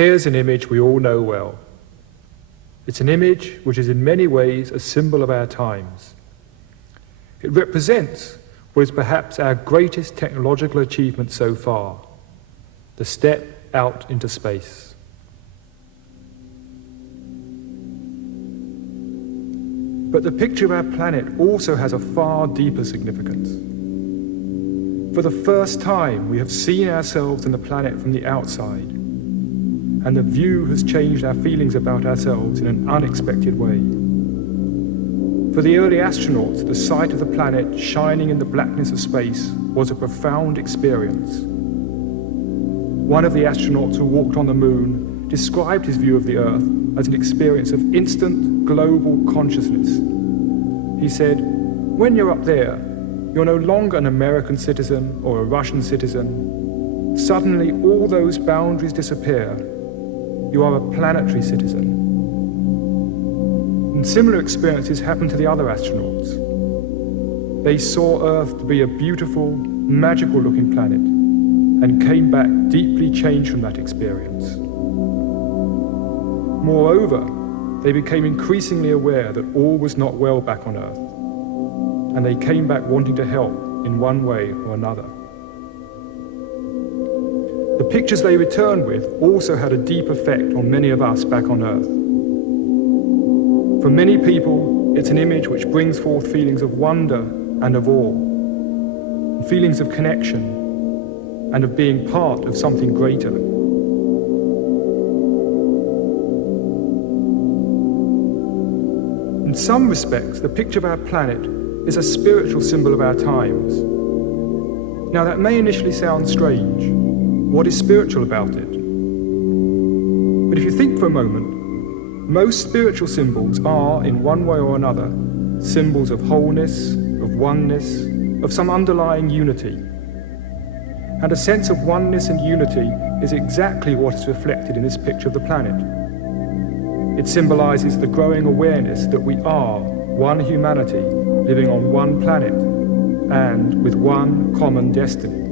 Here's an image we all know well. It's an image which is in many ways a symbol of our times. It represents what is perhaps our greatest technological achievement so far, the step out into space. But the picture of our planet also has a far deeper significance. For the first time, we have seen ourselves and the planet from the outside, and the view has changed our feelings about ourselves in an unexpected way. For the early astronauts, the sight of the planet shining in the blackness of space was a profound experience. One of the astronauts who walked on the moon described his view of the Earth as an experience of instant global consciousness. He said, "When you're up there, you're no longer an American citizen or a Russian citizen. Suddenly all those boundaries disappear. You are a planetary citizen." And similar experiences happened to the other astronauts. They saw Earth to be a beautiful, magical-looking planet and came back deeply changed from that experience. Moreover, they became increasingly aware that all was not well back on Earth, and they came back wanting to help in one way or another. The pictures they returned with also had a deep effect on many of us back on Earth. For many people, it's an image which brings forth feelings of wonder and of awe, feelings of connection and of being part of something greater. In some respects, the picture of our planet is a spiritual symbol of our times. Now that may initially sound strange. What is spiritual about it? But if you think for a moment, most spiritual symbols are, in one way or another, symbols of wholeness, of oneness, of some underlying unity. And a sense of oneness and unity is exactly what is reflected in this picture of the planet. It symbolizes the growing awareness that we are one humanity living on one planet and with one common destiny.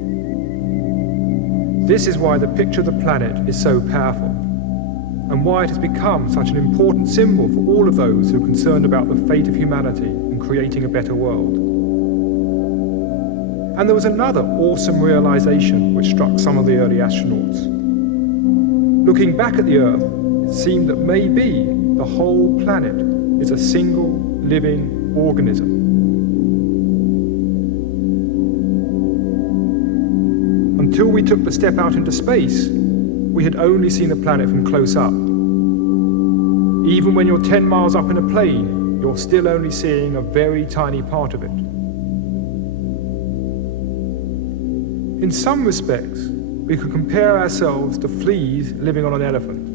This is why the picture of the planet is so powerful, and why it has become such an important symbol for all of those who are concerned about the fate of humanity and creating a better world. And there was another awesome realization which struck some of the early astronauts. Looking back at the Earth, it seemed that maybe the whole planet is a single living organism. Until we took the step out into space, we had only seen the planet from close up. Even when you're 10 miles up in a plane, you're still only seeing a very tiny part of it. In some respects, we could compare ourselves to fleas living on an elephant.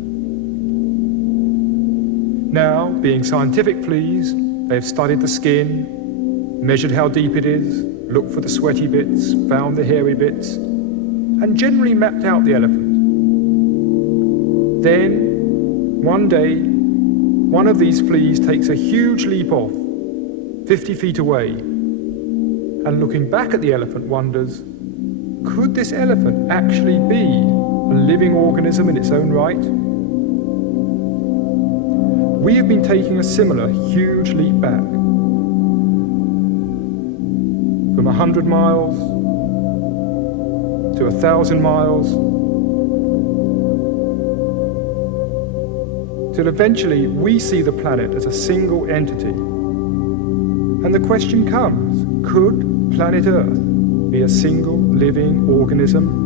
Now, being scientific fleas, they've studied the skin, measured how deep it is, looked for the sweaty bits, found the hairy bits, and generally mapped out the elephant. Then, one day, one of these fleas takes a huge leap off, 50 feet away, and looking back at the elephant wonders, could this elephant actually be a living organism in its own right? We have been taking a similar huge leap back. From 100 miles to 1,000 miles, till eventually we see the planet as a single entity. And the question comes, could planet Earth be a single living organism?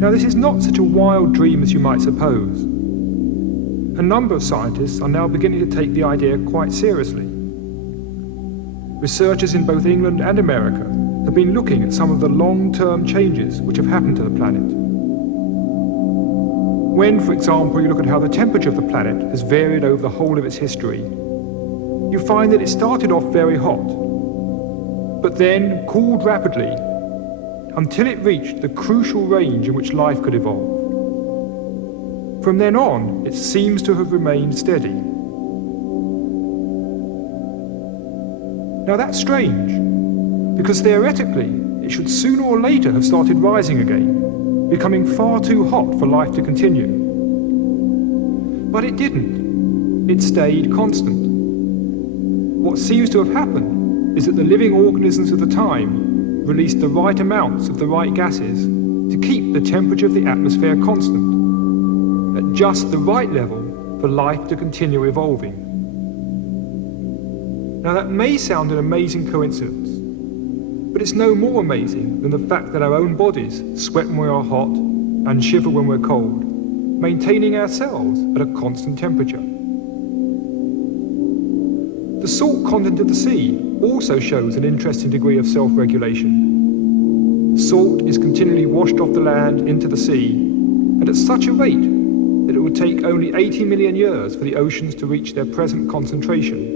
Now, this is not such a wild dream as you might suppose. A number of scientists are now beginning to take the idea quite seriously. Researchers in both England and America have been looking at some of the long-term changes which have happened to the planet. When, for example, you look at how the temperature of the planet has varied over the whole of its history, you find that it started off very hot, but then cooled rapidly until it reached the crucial range in which life could evolve. From then on, it seems to have remained steady. Now that's strange, because theoretically, it should sooner or later have started rising again. becoming far too hot for life to continue. But it didn't. It stayed constant. What seems to have happened is that the living organisms of the time released the right amounts of the right gases to keep the temperature of the atmosphere constant, at just the right level for life to continue evolving. Now that may sound an amazing coincidence, but it's no more amazing than the fact that our own bodies sweat when we are hot and shiver when we're cold, maintaining ourselves at a constant temperature. The salt content of the sea also shows an interesting degree of self-regulation. Salt is continually washed off the land into the sea, and at such a rate that it would take only 80 million years for the oceans to reach their present concentration.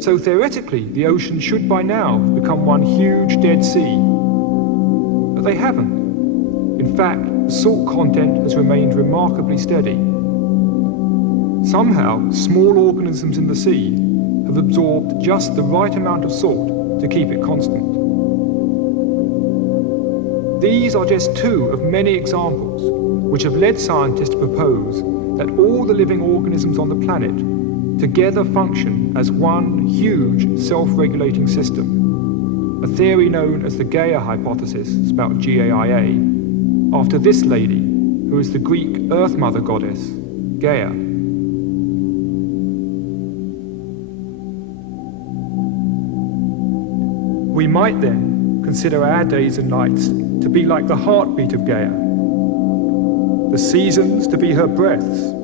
So theoretically, the oceans should by now become one huge Dead Sea. But they haven't. In fact, the salt content has remained remarkably steady. Somehow, small organisms in the sea have absorbed just the right amount of salt to keep it constant. These are just two of many examples which have led scientists to propose that all the living organisms on the planet together function as one huge self-regulating system, a theory known as the Gaia hypothesis, spelled G-A-I-A, after this lady, who is the Greek Earth Mother goddess, Gaia. We might then consider our days and nights to be like the heartbeat of Gaia, the seasons to be her breaths.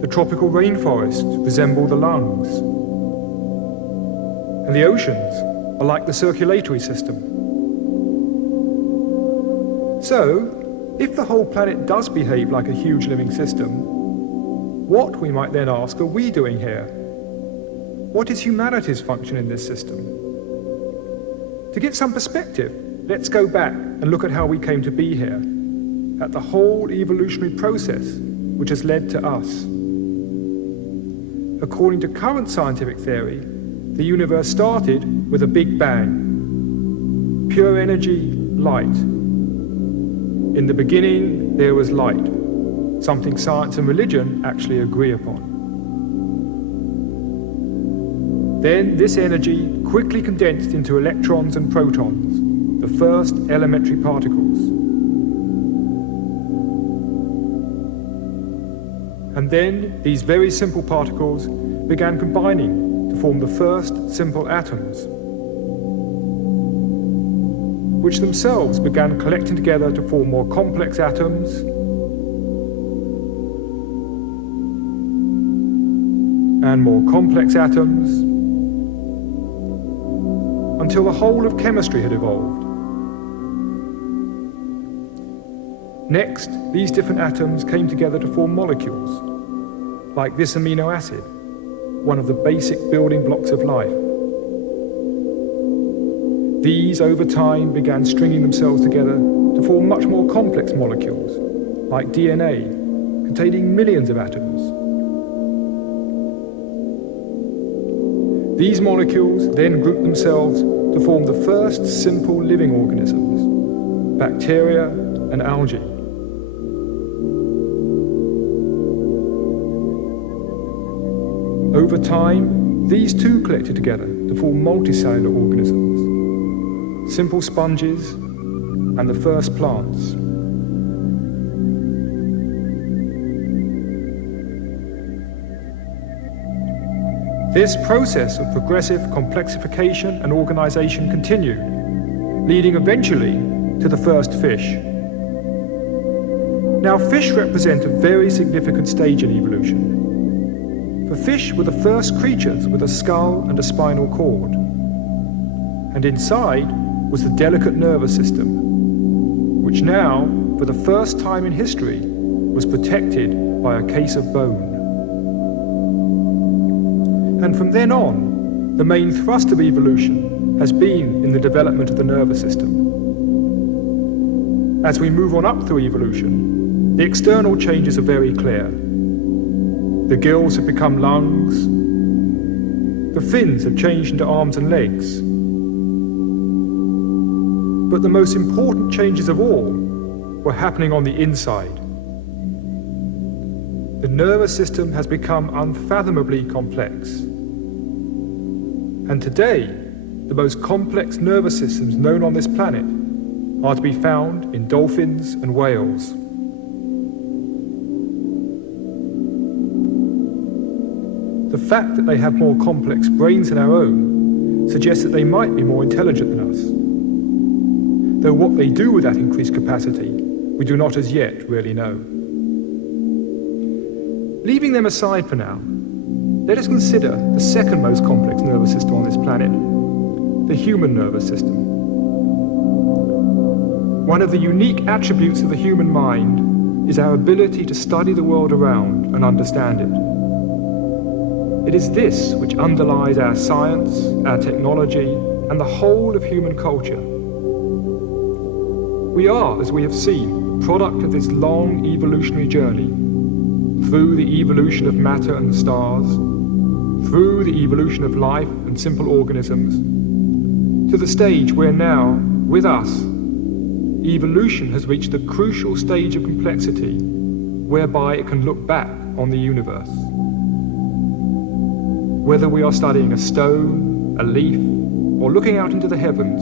The tropical rainforests resemble the lungs, and the oceans are like the circulatory system. So, if the whole planet does behave like a huge living system, what, we might then ask, are we doing here? What is humanity's function in this system? To get some perspective, let's go back and look at how we came to be here, at the whole evolutionary process which has led to us. According to current scientific theory, the universe started with a big bang. Pure energy, light. In the beginning, there was light, something science and religion actually agree upon. Then this energy quickly condensed into electrons and protons, the first elementary particles. And then these very simple particles began combining to form the first simple atoms, which themselves began collecting together to form more complex atoms, and more complex atoms, until the whole of chemistry had evolved. Next, these different atoms came together to form molecules, like this amino acid, one of the basic building blocks of life. These, over time, began stringing themselves together to form much more complex molecules, like DNA, containing millions of atoms. These molecules then grouped themselves to form the first simple living organisms, bacteria and algae. Over time, these too collected together to form multicellular organisms, simple sponges, and the first plants. This process of progressive complexification and organization continued, leading eventually to the first fish. Now, fish represent a very significant stage in evolution. For fish were the first creatures with a skull and a spinal cord, and inside was the delicate nervous system, which now, for the first time in history, was protected by a case of bone. And from then on, the main thrust of evolution has been in the development of the nervous system. As we move on up through evolution, the external changes are very clear. The gills have become lungs. The fins have changed into arms and legs. But the most important changes of all were happening on the inside. The nervous system has become unfathomably complex. And today, the most complex nervous systems known on this planet are to be found in dolphins and whales. The fact that they have more complex brains than our own suggests that they might be more intelligent than us. Though what they do with that increased capacity, we do not as yet really know. Leaving them aside for now, let us consider the second most complex nervous system on this planet, the human nervous system. One of the unique attributes of the human mind is our ability to study the world around and understand it. It is this which underlies our science, our technology, and the whole of human culture. We are, as we have seen, a product of this long evolutionary journey, through the evolution of matter and the stars, through the evolution of life and simple organisms, to the stage where now, with us, evolution has reached the crucial stage of complexity whereby it can look back on the universe. Whether we are studying a stone, a leaf, or looking out into the heavens,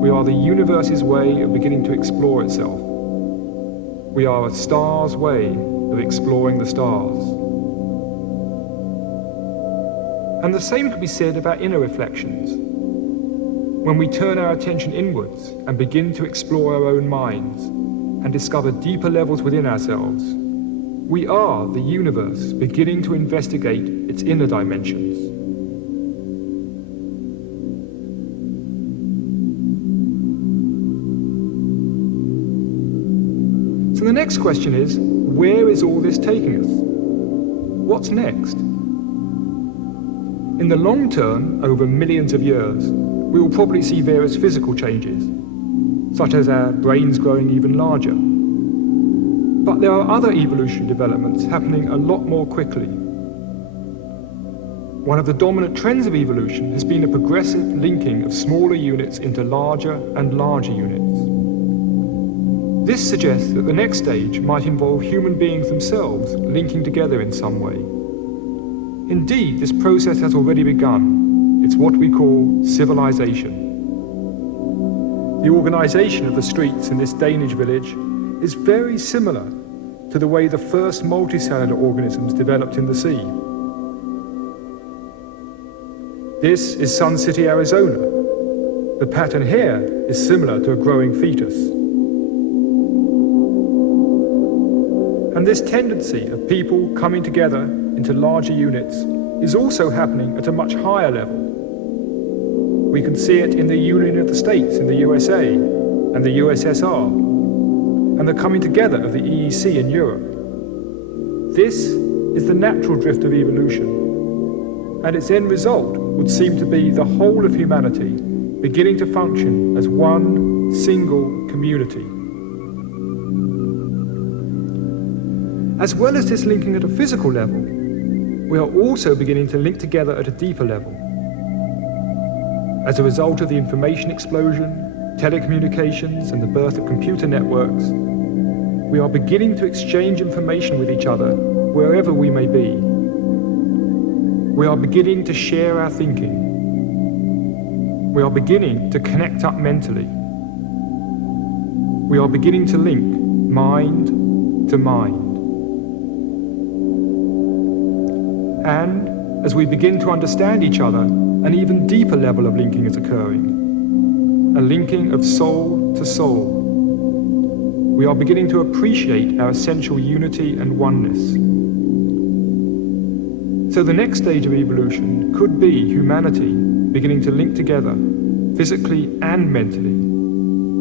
we are the universe's way of beginning to explore itself. We are a star's way of exploring the stars. And the same could be said of our inner reflections. When we turn our attention inwards and begin to explore our own minds and discover deeper levels within ourselves, we are the universe beginning to investigate its inner dimensions. So the next question is, where is all this taking us? What's next? In the long term, over millions of years, we will probably see various physical changes, such as our brains growing even larger. But there are other evolutionary developments happening a lot more quickly. One of the dominant trends of evolution has been a progressive linking of smaller units into larger and larger units. This suggests that the next stage might involve human beings themselves linking together in some way. Indeed, this process has already begun. It's what we call civilization. The organization of the streets in this Danish village is very similar to the way the first multicellular organisms developed in the sea. This is Sun City, Arizona. The pattern here is similar to a growing fetus. And this tendency of people coming together into larger units is also happening at a much higher level. We can see it in the Union of the States in the USA and the USSR, and the coming together of the EEC in Europe. This is the natural drift of evolution, and its end result would seem to be the whole of humanity beginning to function as one single community. As well as this linking at a physical level, we are also beginning to link together at a deeper level. As a result of the information explosion, telecommunications, and the birth of computer networks, we are beginning to exchange information with each other wherever we may be. We are beginning to share our thinking. We are beginning to connect up mentally. We are beginning to link mind to mind. And as we begin to understand each other, an even deeper level of linking is occurring. A linking of soul to soul. We are beginning to appreciate our essential unity and oneness. So the next stage of evolution could be humanity beginning to link together, physically and mentally,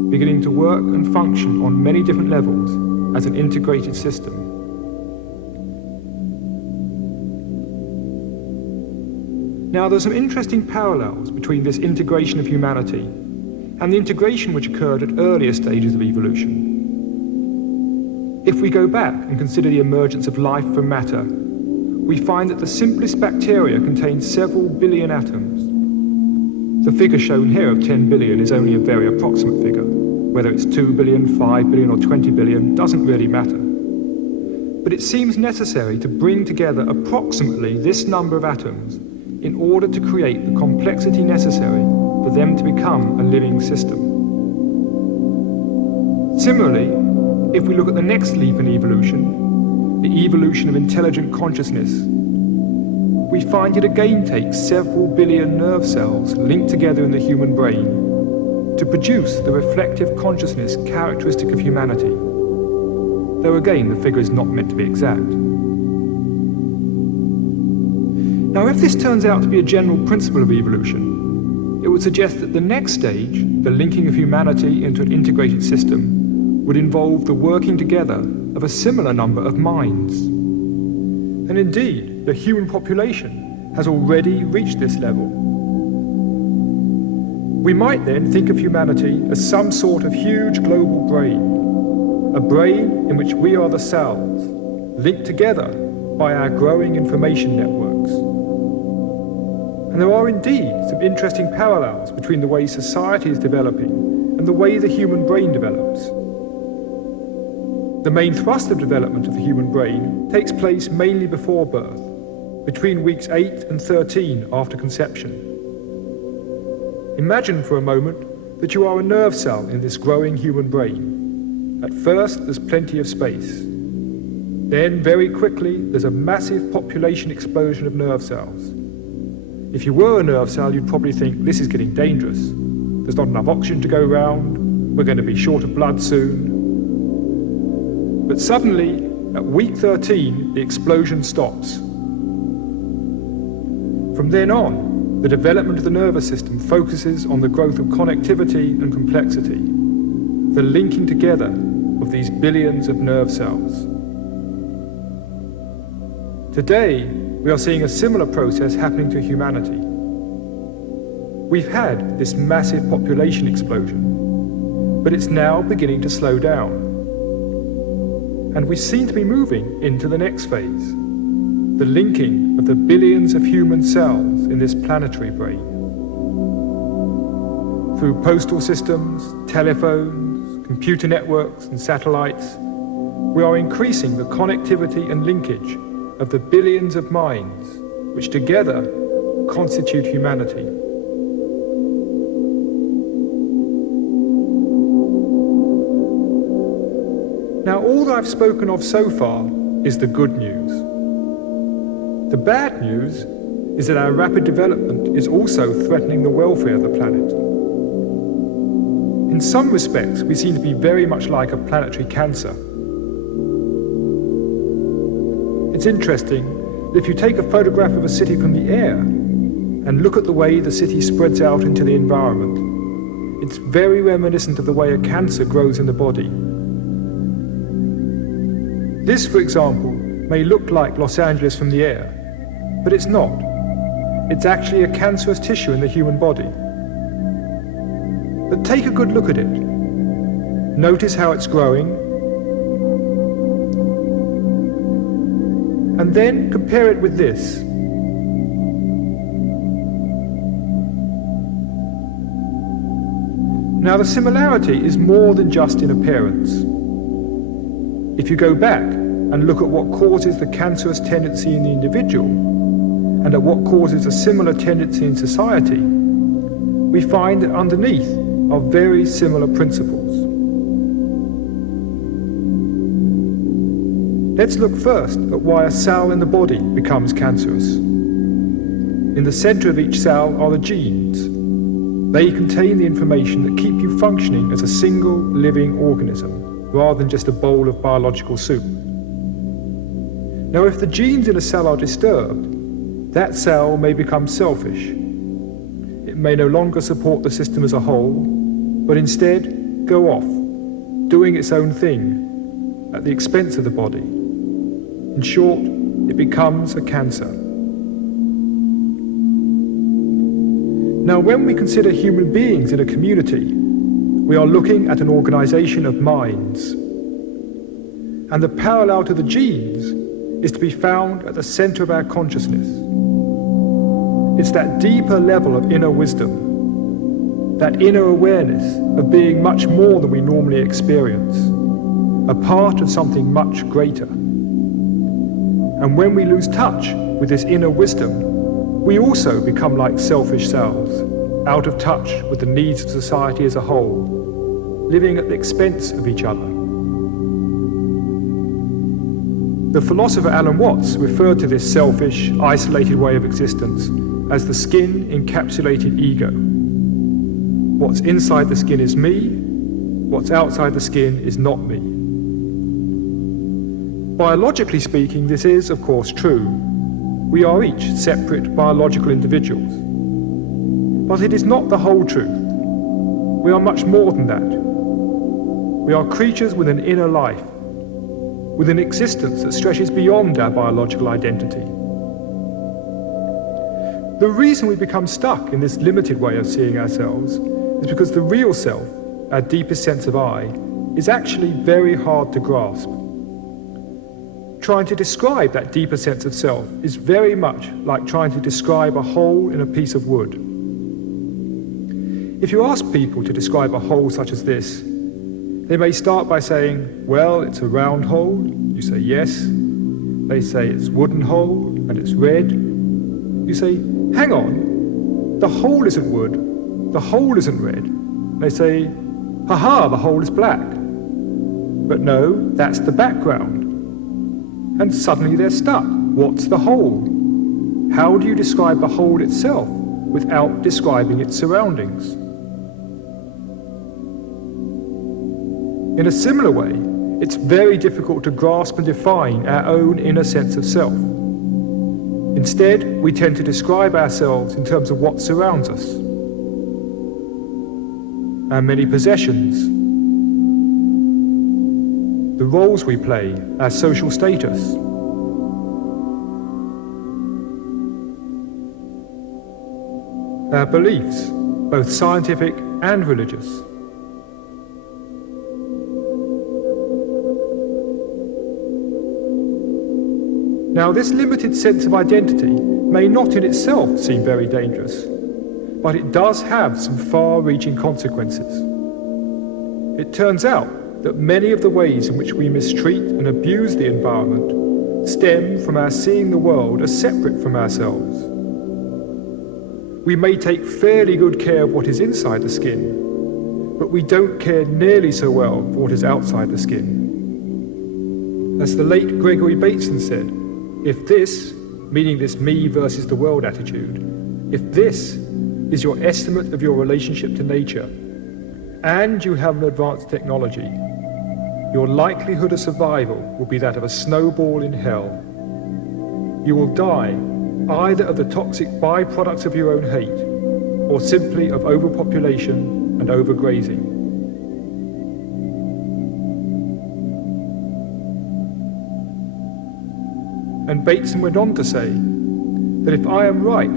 beginning to work and function on many different levels as an integrated system. Now, there are some interesting parallels between this integration of humanity and the integration which occurred at earlier stages of evolution. If we go back and consider the emergence of life from matter, we find that the simplest bacteria contain several billion atoms. The figure shown here of 10 billion is only a very approximate figure. Whether it's 2 billion, 5 billion or 20 billion doesn't really matter. But it seems necessary to bring together approximately this number of atoms in order to create the complexity necessary for them to become a living system. Similarly, if we look at the next leap in evolution, the evolution of intelligent consciousness, we find it again takes several billion nerve cells linked together in the human brain to produce the reflective consciousness characteristic of humanity, though again the figure is not meant to be exact. Now, if this turns out to be a general principle of evolution, it would suggest that the next stage, the linking of humanity into an integrated system, would involve the working together of a similar number of minds. And indeed, the human population has already reached this level. We might then think of humanity as some sort of huge global brain, a brain in which we are the cells, linked together by our growing information networks. And there are indeed some interesting parallels between the way society is developing and the way the human brain develops. The main thrust of development of the human brain takes place mainly before birth, between weeks 8 and 13 after conception. Imagine for a moment that you are a nerve cell in this growing human brain. At first, there's plenty of space. Then, very quickly, there's a massive population explosion of nerve cells. If you were a nerve cell, you'd probably think, this is getting dangerous. There's not enough oxygen to go round. We're going to be short of blood soon. But suddenly, at week 13, the explosion stops. From then on, the development of the nervous system focuses on the growth of connectivity and complexity, the linking together of these billions of nerve cells. Today, we are seeing a similar process happening to humanity. We've had this massive population explosion, but it's now beginning to slow down. And we seem to be moving into the next phase, the linking of the billions of human cells in this planetary brain. Through postal systems, telephones, computer networks and satellites, we are increasing the connectivity and linkage of the billions of minds which together constitute humanity. Now, all that I've spoken of so far is the good news. The bad news is that our rapid development is also threatening the welfare of the planet. In some respects, we seem to be very much like a planetary cancer. It's interesting that if you take a photograph of a city from the air and look at the way the city spreads out into the environment, it's very reminiscent of the way a cancer grows in the body. This, for example, may look like Los Angeles from the air, but it's not. It's actually a cancerous tissue in the human body. But take a good look at it. Notice how it's growing. And then compare it with this. Now, the similarity is more than just in appearance. If you go back and look at what causes the cancerous tendency in the individual, and at what causes a similar tendency in society, we find that underneath are very similar principles. Let's look first at why a cell in the body becomes cancerous. In the center of each cell are the genes. They contain the information that keep you functioning as a single living organism, rather than just a bowl of biological soup. Now, if the genes in a cell are disturbed, that cell may become selfish. It may no longer support the system as a whole, but instead go off, doing its own thing, at the expense of the body. In short, it becomes a cancer. Now, when we consider human beings in a community, we are looking at an organization of minds. And the parallel to the genes is to be found at the center of our consciousness. It's that deeper level of inner wisdom, that inner awareness of being much more than we normally experience, a part of something much greater. And when we lose touch with this inner wisdom, we also become like selfish selves, out of touch with the needs of society as a whole, living at the expense of each other. The philosopher Alan Watts referred to this selfish, isolated way of existence as the skin-encapsulated ego. What's inside the skin is me, what's outside the skin is not me. Biologically speaking, this is, of course, true. We are each separate biological individuals. But it is not the whole truth. We are much more than that. We are creatures with an inner life, with an existence that stretches beyond our biological identity. The reason we become stuck in this limited way of seeing ourselves is because the real self, our deepest sense of I, is actually very hard to grasp. Trying to describe that deeper sense of self is very much like trying to describe a hole in a piece of wood. If you ask people to describe a hole such as this, they may start by saying, well, it's a round hole. You say yes. They say it's a wooden hole and it's red. You say, hang on, the hole isn't wood, the hole isn't red. They say, haha, the hole is black. But no, that's the background. And suddenly they're stuck. What's the hole? How do you describe the hole itself without describing its surroundings? In a similar way, it's very difficult to grasp and define our own inner sense of self. Instead, we tend to describe ourselves in terms of what surrounds us. Our many possessions, the roles we play, our social status. Our beliefs, both scientific and religious. Now, this limited sense of identity may not in itself seem very dangerous, but it does have some far-reaching consequences. It turns out that many of the ways in which we mistreat and abuse the environment stem from our seeing the world as separate from ourselves. We may take fairly good care of what is inside the skin, but we don't care nearly so well for what is outside the skin. As the late Gregory Bateson said, if this, meaning this me versus the world attitude, if this is your estimate of your relationship to nature, and you have an advanced technology, your likelihood of survival will be that of a snowball in hell. You will die either of the toxic byproducts of your own hate, or simply of overpopulation and overgrazing. And Bateson went on to say that if I am right,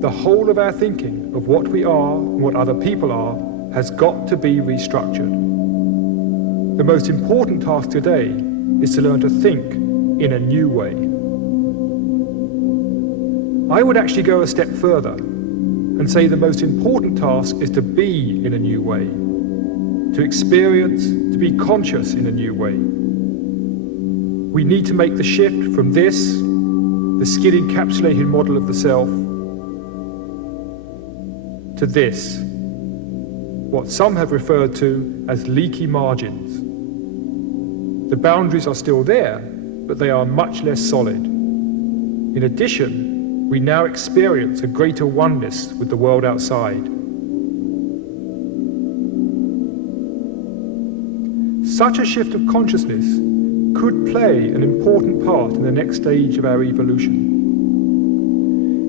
the whole of our thinking of what we are and what other people are has got to be restructured. The most important task today is to learn to think in a new way. I would actually go a step further and say the most important task is to be in a new way, to experience, to be conscious in a new way. We need to make the shift from this, the skin-encapsulated model of the self, to this, what some have referred to as leaky margins. The boundaries are still there, but they are much less solid. In addition, we now experience a greater oneness with the world outside. Such a shift of consciousness could play an important part in the next stage of our evolution.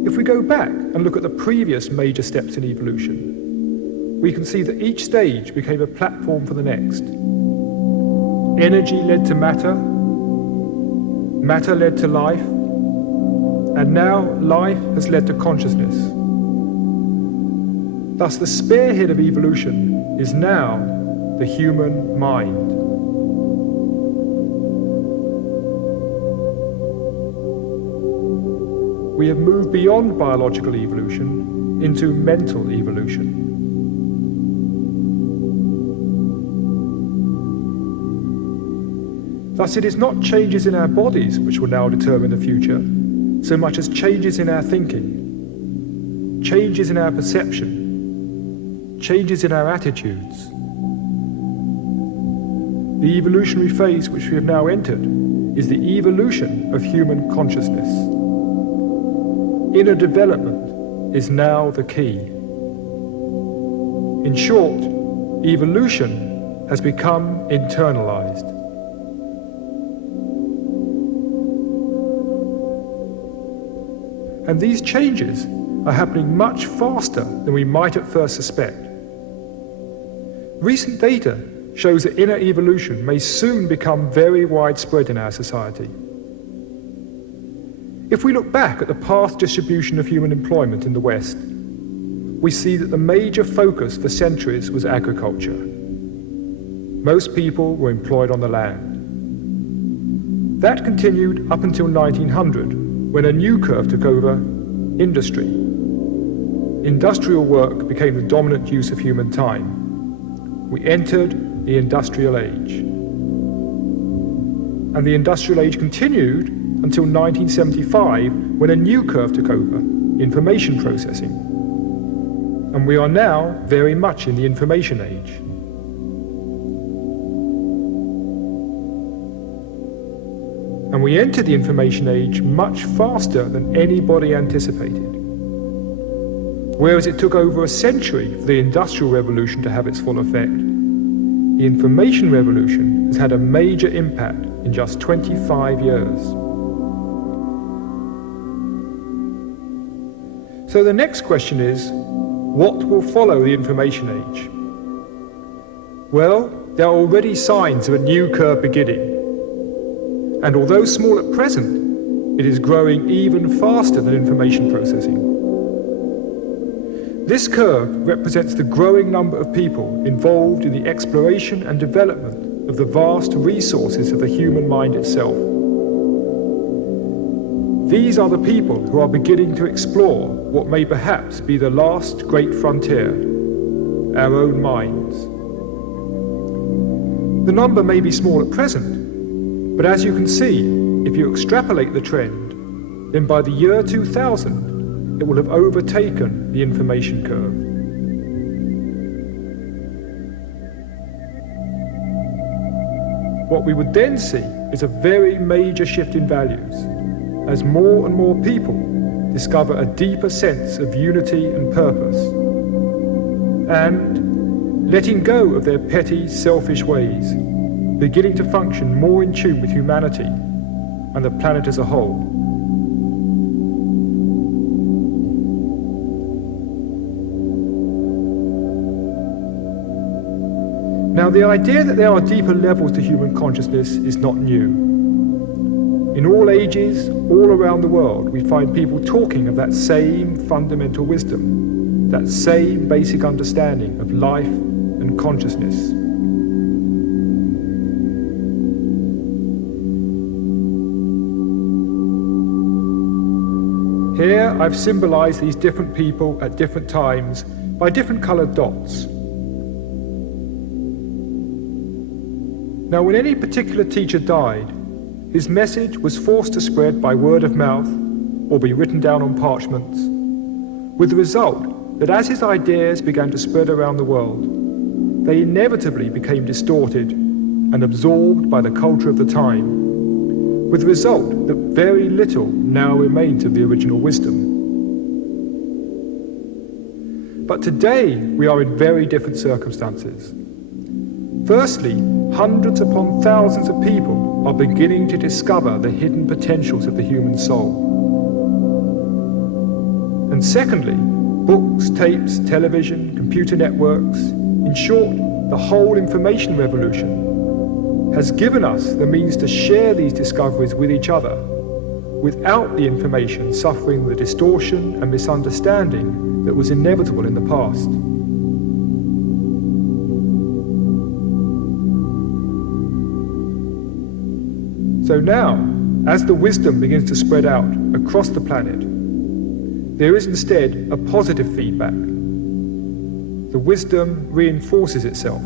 If we go back and look at the previous major steps in evolution, we can see that each stage became a platform for the next. Energy led to matter, matter led to life, and now life has led to consciousness. Thus, the spearhead of evolution is now the human mind. We have moved beyond biological evolution into mental evolution. Thus it is not changes in our bodies which will now determine the future, so much as changes in our thinking, changes in our perception, changes in our attitudes. The evolutionary phase which we have now entered is the evolution of human consciousness. Inner development is now the key. In short, evolution has become internalized. And these changes are happening much faster than we might at first suspect. Recent data shows that inner evolution may soon become very widespread in our society. If we look back at the past distribution of human employment in the West, we see that the major focus for centuries was agriculture. Most people were employed on the land. That continued up until 1900, when a new curve took over: industry. Industrial work became the dominant use of human time. We entered the industrial age. And the industrial age continued until 1975, when a new curve took over: information processing. And we are now very much in the information age. And we enter the information age much faster than anybody anticipated. Whereas it took over a century for the Industrial Revolution to have its full effect, the information revolution has had a major impact in just 25 years. So the next question is, what will follow the information age? Well, there are already signs of a new curve beginning. And although small at present, it is growing even faster than information processing. This curve represents the growing number of people involved in the exploration and development of the vast resources of the human mind itself. These are the people who are beginning to explore what may perhaps be the last great frontier: our own minds. The number may be small at present, but as you can see, if you extrapolate the trend, then by the year 2000, it will have overtaken the information curve. What we would then see is a very major shift in values, as more and more people discover a deeper sense of unity and purpose, and, letting go of their petty, selfish ways, beginning to function more in tune with humanity and the planet as a whole. Now, the idea that there are deeper levels to human consciousness is not new. In all ages, all around the world, we find people talking of that same fundamental wisdom, that same basic understanding of life and consciousness. Here, I've symbolized these different people at different times by different colored dots. Now, when any particular teacher died, his message was forced to spread by word of mouth or be written down on parchments, with the result that as his ideas began to spread around the world, they inevitably became distorted and absorbed by the culture of the time, with the result that very little now remains of the original wisdom. But today we are in very different circumstances. Firstly, hundreds upon thousands of people are beginning to discover the hidden potentials of the human soul. And secondly, books, tapes, television, computer networks, in short, the whole information revolution, has given us the means to share these discoveries with each other without the information suffering the distortion and misunderstanding that was inevitable in the past. So now, as the wisdom begins to spread out across the planet, there is instead a positive feedback. The wisdom reinforces itself.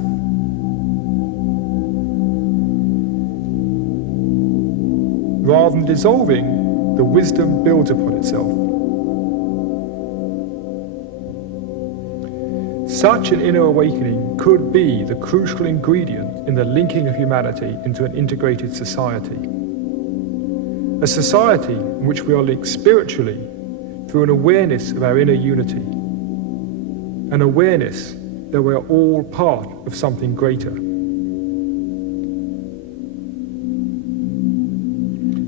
rather than dissolving, the wisdom builds upon itself. Such an inner awakening could be the crucial ingredient in the linking of humanity into an integrated society. A society in which we are linked spiritually through an awareness of our inner unity, an awareness that we are all part of something greater.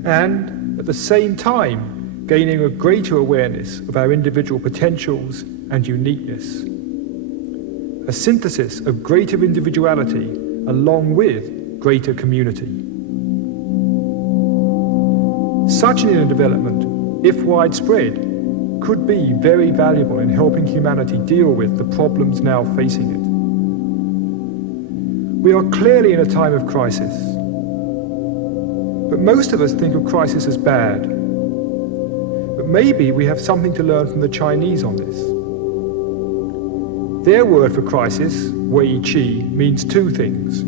And at the same time, gaining a greater awareness of our individual potentials and uniqueness. A synthesis of greater individuality along with greater community. Such an inner development, if widespread, could be very valuable in helping humanity deal with the problems now facing it. We are clearly in a time of crisis, but most of us think of crisis as bad. But maybe we have something to learn from the Chinese on this. Their word for crisis, Wei Qi, means two things.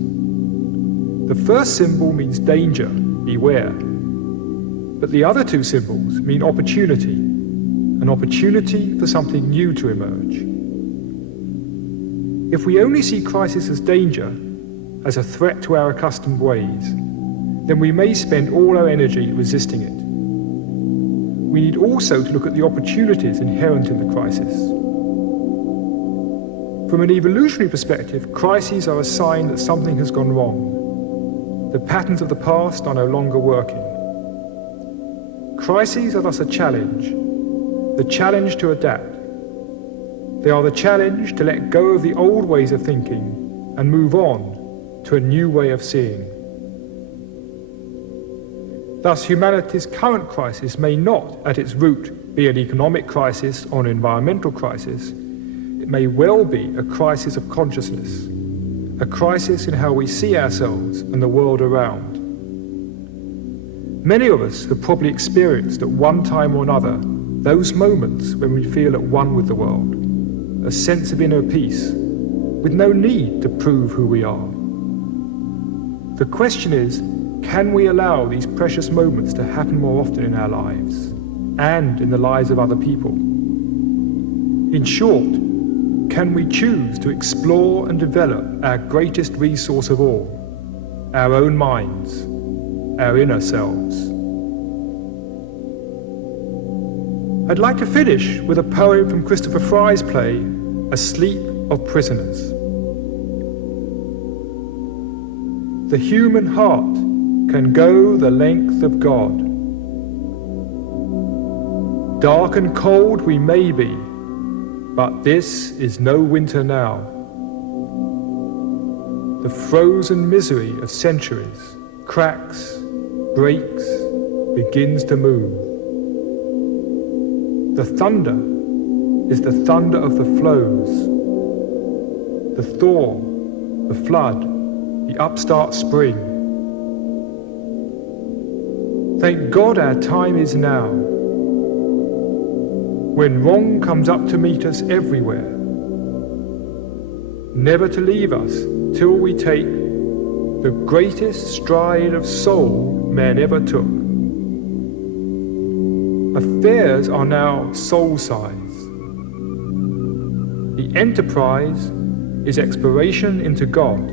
The first symbol means danger, beware. But the other two symbols mean opportunity, an opportunity for something new to emerge. If we only see crisis as danger, as a threat to our accustomed ways, then we may spend all our energy resisting it. We need also to look at the opportunities inherent in the crisis. From an evolutionary perspective, crises are a sign that something has gone wrong. The patterns of the past are no longer working. Crises are thus a challenge, the challenge to adapt. They are the challenge to let go of the old ways of thinking and move on to a new way of seeing. Thus, humanity's current crisis may not, at its root, be an economic crisis or an environmental crisis. It may well be a crisis of consciousness, a crisis in how we see ourselves and the world around. Many of us have probably experienced at one time or another those moments when we feel at one with the world, a sense of inner peace, with no need to prove who we are. The question is, can we allow these precious moments to happen more often in our lives and in the lives of other people? In short, can we choose to explore and develop our greatest resource of all, our own minds, our inner selves? I'd like to finish with a poem from Christopher Fry's play, Asleep of Prisoners. The human heart can go the length of God. Dark and cold we may be, but this is no winter now. The frozen misery of centuries cracks, breaks, begins to move. The thunder is the thunder of the flows, the thaw, the flood, the upstart spring. Thank God our time is now, when wrong comes up to meet us everywhere, never to leave us till we take the greatest stride of soul man ever took. Affairs are now soul-size. The enterprise is exploration into God.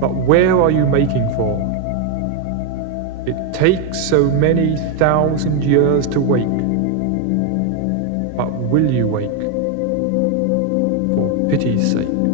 But where are you making for? It takes so many 1,000 years to wake. But will you wake? For pity's sake.